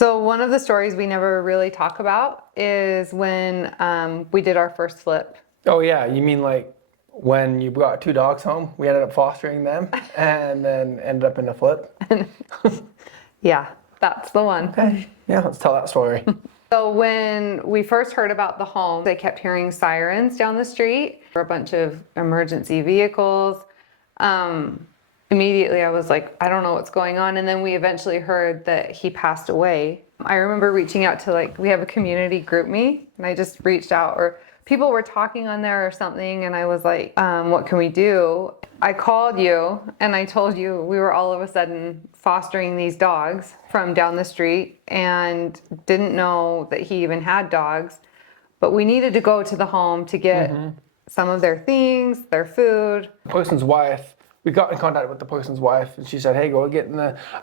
So one of the stories we never really talk about is when we did our first flip. Oh yeah, you mean like when you brought 2 dogs home? We ended up fostering them and then ended up in a flip. Yeah, that's the one. Okay, yeah, let's tell that story. So when we first heard about the home, they kept hearing sirens down the street, a bunch of emergency vehicles. Immediately I was like, I don't know what's going on. And then we eventually heard that he passed away. I remember reaching out to we have a community group me, and I just reached out, or people were talking on there or something, and I was like, what can we do? I called you and I told you we were all of a sudden fostering these dogs from down the street and didn't know that he even had dogs, but we needed to go to the home to get some of their things, their food. The person's wife, we got in contact with the person's wife and she said, hey, go get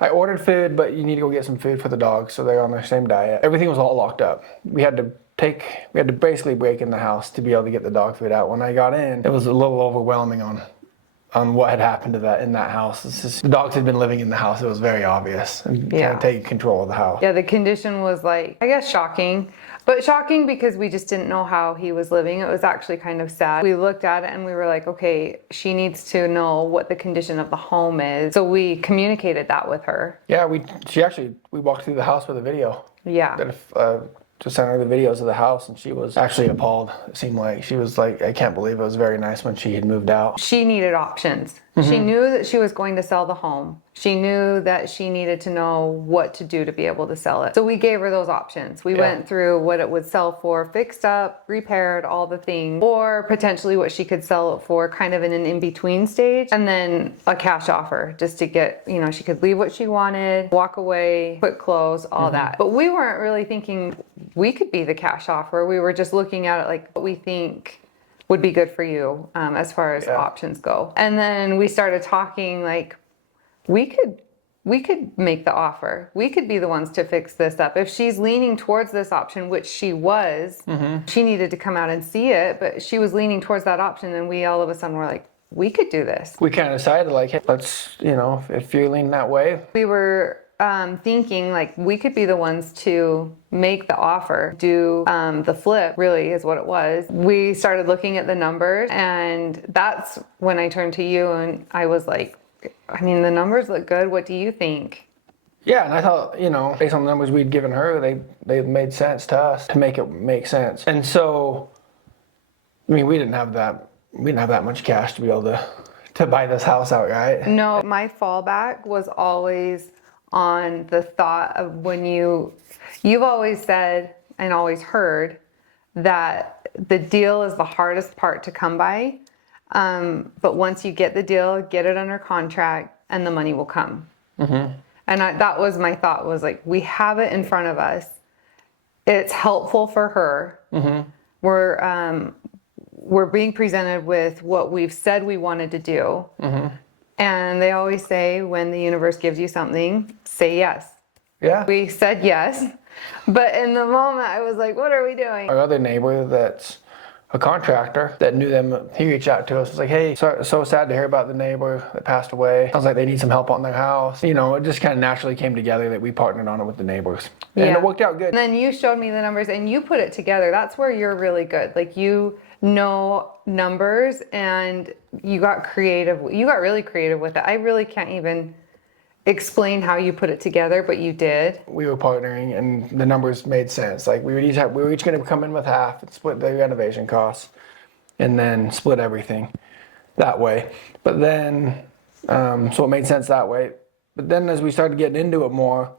I ordered food, but you need to go get some food for the dogs so they're on their same diet. Everything was all locked up. We had to basically break in the house to be able to get the dog food out. When I got in, it was a little overwhelming on what had happened to that in that house. It's just, the dogs had been living in the house. It was very obvious and kind of taking control of the house. Yeah, the condition was I guess shocking, but shocking because we just didn't know how he was living. It was actually kind of sad. We looked at it and we were like, okay, she needs to know what the condition of the home is. So we communicated that with her. Yeah, we walked through the house with a video. Yeah. To send her the videos of the house, and she was actually appalled. It seemed like she was like, I can't believe it was very nice when she had moved out. She needed options. She knew that she was going to sell the home. She knew that she needed to know what to do to be able to sell it. So we gave her those options. We went through what it would sell for, fixed up, repaired, all the things, or potentially what she could sell it for kind of in an in-between stage, and then a cash offer just to get, she could leave what she wanted, walk away, quick close, all that. But we weren't really thinking we could be the cash offer. We were just looking at it like what we think would be good for you as far as options go. And then we started talking we could make the offer. We could be the ones to fix this up. If she's leaning towards this option, which she was, she needed to come out and see it, but she was leaning towards that option, and we all of a sudden were like, we could do this. We kind of decided hey, let's, if you're leaning that way. We were thinking we could be the ones to make the offer, do the flip, really is what it was. We started looking at the numbers, and that's when I turned to you and I was like, the numbers look good. What do you think? Yeah, and I thought, based on the numbers we'd given her, they made sense to us to make it make sense. And so, we didn't have that much cash to be able to buy this house outright. No, my fallback was always on the thought of when you've always said and always heard that the deal is the hardest part to come by. But once you get the deal, get it under contract and the money will come. And that was my thought, was we have it in front of us. It's helpful for her. We're being presented with what we've said we wanted to do. And they always say, when the universe gives you something, say yes. Yeah. We said yes. But in the moment, I was like, what are we doing? Our other neighbor that's a contractor that knew them, he reached out to us. Was like, hey, so sad to hear about the neighbor that passed away. I was like, they need some help on their house. It just kind of naturally came together that we partnered on it with the neighbors. And it worked out good. And then you showed me the numbers and you put it together. That's where you're really good. You know numbers, and you got creative. You got really creative with it. I really can't even explain how you put it together, but you did. We were partnering and the numbers made sense. We were each going to come in with half and split the renovation costs and then split everything that way. But then, so it made sense that way. But then as we started getting into it more,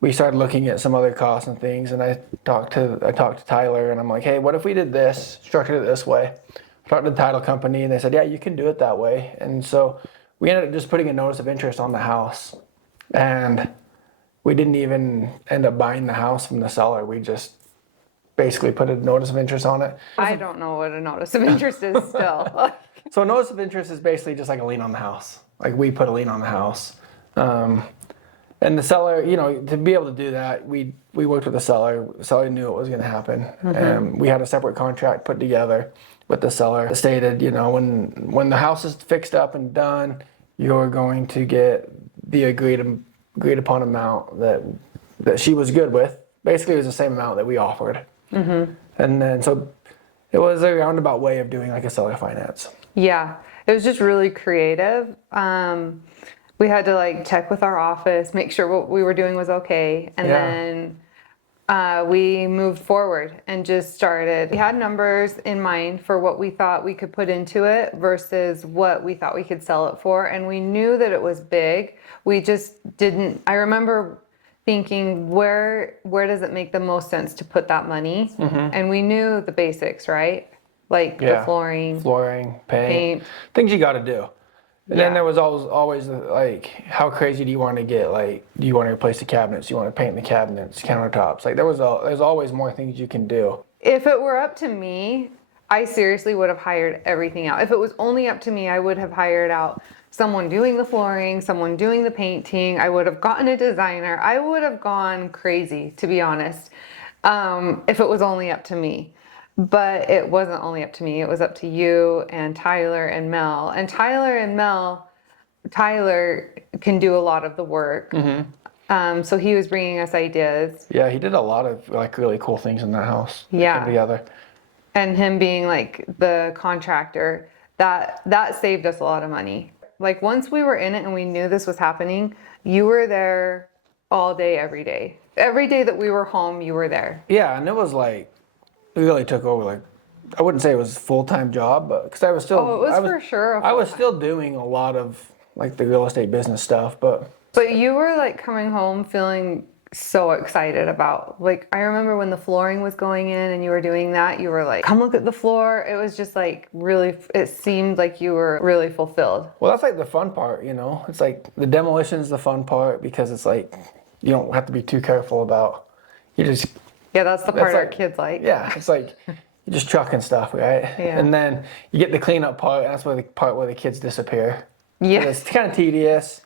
we started looking at some other costs and things, and I talked to Tyler, and I'm like, hey, what if we did this, structured it this way? I talked to the title company, and they said, yeah, you can do it that way. And so we ended up just putting a notice of interest on the house, and we didn't even end up buying the house from the seller. We just basically put a notice of interest on it. I don't know what a notice of interest is still. So a notice of interest is basically just like a lien on the house. We put a lien on the house. And the seller, to be able to do that, we worked with the seller. The seller knew it was going to happen. And we had a separate contract put together with the seller. It stated, when the house is fixed up and done, you're going to get the agreed upon amount that that she was good with. Basically, it was the same amount that we offered. And then, so it was a roundabout way of doing like a seller finance. Yeah, it was just really creative. We had to like check with our office, make sure what we were doing was okay, and then we moved forward and just started. We had numbers in mind for what we thought we could put into it versus what we thought we could sell it for, and we knew that it was big. We just didn't. I remember thinking, where does it make the most sense to put that money? And we knew the basics, right? Like the flooring, paint, things you got to do. And then there was always like, how crazy do you want to get? Like, do you want to replace the cabinets? Do you want to paint the cabinets, countertops? Like, there's always more things you can do. If it were up to me, I seriously would have hired everything out. If it was only up to me, I would have hired out someone doing the flooring, someone doing the painting. I would have gotten a designer. I would have gone crazy, to be honest, if it was only up to me. But it wasn't only up to me. It was up to you and Tyler and Mel. And Tyler can do a lot of the work. So he was bringing us ideas. Yeah, he did a lot of like really cool things in that house. Yeah. Together. And him being like the contractor, that saved us a lot of money. Like once we were in it and we knew this was happening, you were there all day, every day. Every day that we were home, you were there. Yeah, and it was like, it really took over. Like, I wouldn't say it was a full-time job, but because I was still. Oh, it was for sure. I was still doing a lot of like the real estate business stuff, but. But you were like coming home feeling so excited about, like, I remember when the flooring was going in and you were doing that, you were like, come look at the floor. It was just like really, it seemed like you were really fulfilled. Well, that's like the fun part, you know? It's like the demolition's the fun part because it's like, you don't have to be too careful about, you just. Yeah, that's the part our like, kids like. Yeah, it's like you're just trucking stuff, right? Yeah. And then you get the cleanup part, and that's where the part where the kids disappear. Yeah. And it's kind of tedious.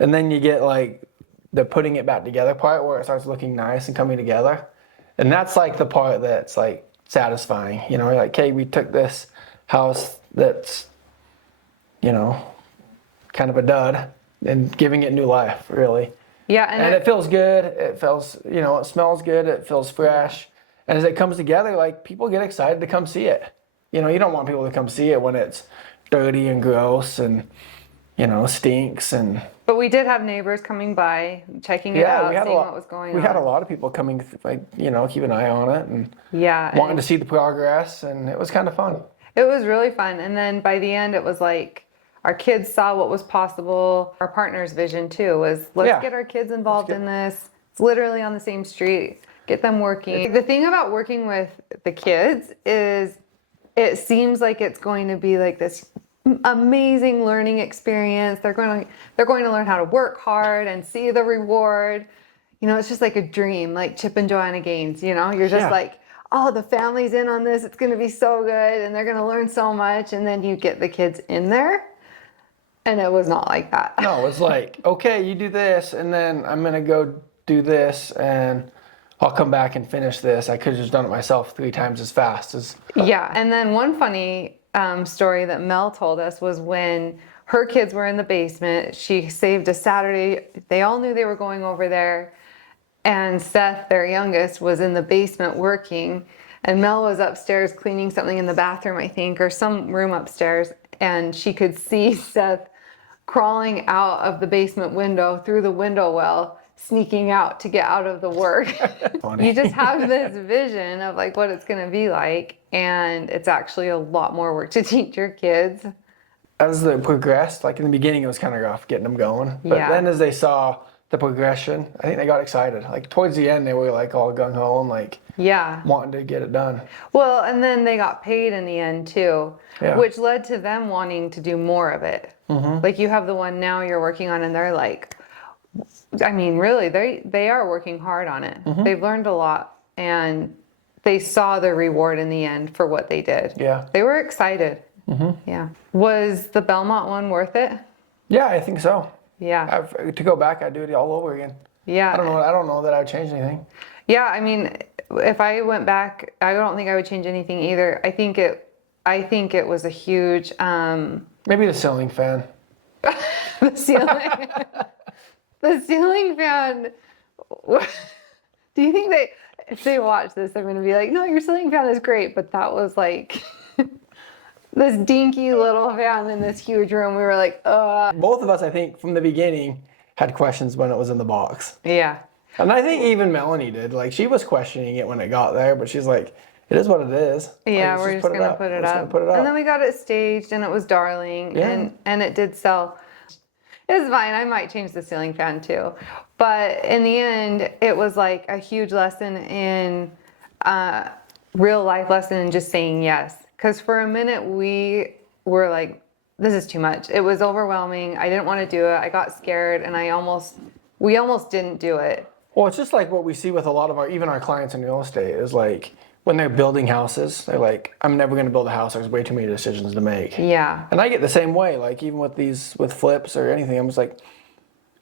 And then you get like the putting it back together part where it starts looking nice and coming together. And that's like the part that's like satisfying. You know, you're like, okay, we took this house that's, you know, kind of a dud and giving it new life, really. Yeah, and it feels good. It feels, you know, it smells good. It feels fresh. And as it comes together, like people get excited to come see it. You know, you don't want people to come see it when it's dirty and gross and, you know, stinks and. But we did have neighbors coming by, checking it out, seeing what was going on. We had a lot of people coming, like, you know, keep an eye on it and wanting to see the progress, and it was kind of fun. It was really fun. And then by the end, it was like, our kids saw what was possible. Our partner's vision too was, let's get our kids involved in this. It's literally on the same street. Get them working. The thing about working with the kids is it seems like it's going to be like this amazing learning experience. They're going to learn how to work hard and see the reward. You know, it's just like a dream, like Chip and Joanna Gaines, you know? You're just like, oh, the family's in on this. It's going to be so good and they're going to learn so much. And then you get the kids in there. And it was not like that. No, it's like, okay, you do this, and then I'm going to go do this, and I'll come back and finish this. I could have just done it myself 3 times as fast as. Yeah, and then one funny story that Mel told us was when her kids were in the basement, she saved a Saturday. They all knew they were going over there, and Seth, their youngest, was in the basement working, and Mel was upstairs cleaning something in the bathroom, I think, or some room upstairs, and she could see Seth crawling out of the basement window through the window well, sneaking out to get out of the work. You just have this vision of like what it's going to be like, and it's actually a lot more work to teach your kids. As they progressed, like in the beginning it was kind of rough getting them going, but then as they saw the progression, I think they got excited. Like towards the end they were like all gung-ho and like wanting to get it done. Well, and then they got paid in the end too, which led to them wanting to do more of it. Like you have the one now you're working on, and they're like, I mean, really, they are working hard on it. They've learned a lot, and they saw the reward in the end for what they did. Yeah. They were excited. Yeah. Was the Belmont one worth it? Yeah, I think so. Yeah. To go back, I'd do it all over again. Yeah. I don't know that I would change anything. Yeah, I mean, if I went back, I don't think I would change anything either. I think it was a huge maybe the ceiling fan. The ceiling fan Do you think if they watch this, they're going to be like, no, your ceiling fan is great, but that was like this dinky little fan in this huge room. We were like, Both of us, I think, from the beginning, had questions when it was in the box. yeah. And I think even Melanie did. Like, she was questioning it when it got there, but she's like, it is what it is. Yeah, Like, we're just gonna put it up. And then we got it staged, and it was darling, Yeah. and it did sell. It's fine. I might change the ceiling fan too, but in the end, it was like a huge lesson in real life lesson in just saying yes. Because for a minute we were like, this is too much. It was overwhelming. I didn't want to do it. I got scared, and we almost didn't do it. Well, it's just like what we see with a lot of even our clients in real estate is like when they're building houses, they're like, I'm never going to build a house. There's way too many decisions to make. Yeah. And I get the same way. Like even with flips or anything, I'm just like,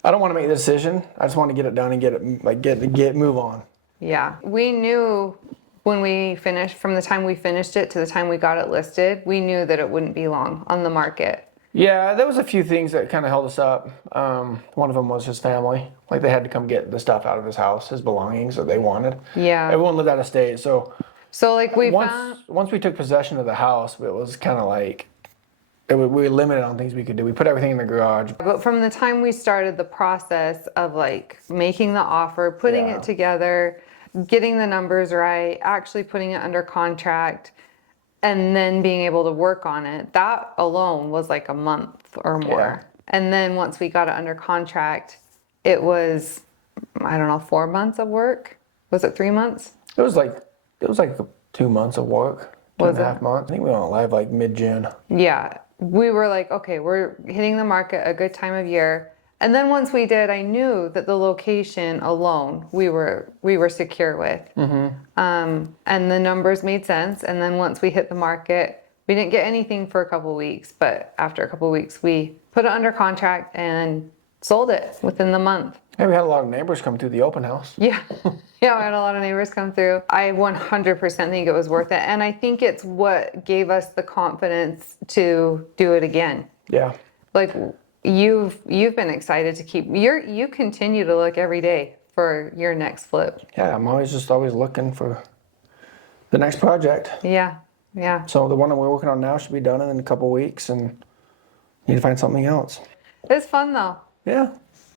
I don't want to make the decision. I just want to get it done and move on. Yeah. We knew when we finished, from the time we finished it to the time we got it listed, we knew that it wouldn't be long on the market. Yeah, there was a few things that kind of held us up. One of them was his family. Like they had to come get the stuff out of his house, his belongings that they wanted. Yeah. Everyone lived out of state, so like we found. once we took possession of the house, it was kind of like we were limited on things we could do. We put everything in the garage. But from the time we started the process of like making the offer, putting Yeah. it together, getting the numbers right, actually putting it under contract, and then being able to work on it, that alone was like a month or more. Yeah. And then once we got it under contract, it was, I don't know, 4 months of work. Was it 3 months? It was like 2 months of work, two Was and a it? half months. I think we went live like mid-June. Yeah. We were like, okay, we're hitting the market a good time of year. And then once we did, I knew that the location alone we were secure with. And the numbers made sense. And then once we hit the market, we didn't get anything for a couple weeks, but after a couple weeks, we put it under contract and sold it within the month. Hey, we had a lot of neighbors come through the open house. Yeah. Yeah, we had a lot of neighbors come through. I 100% think it was worth it. And I think it's what gave us the confidence to do it again. Yeah. Like you've been excited to you continue to look every day for your next flip. Yeah, I'm always looking for the next project. Yeah. Yeah. So the one that we're working on now should be done in a couple weeks, and need to find something else. It's fun though. Yeah.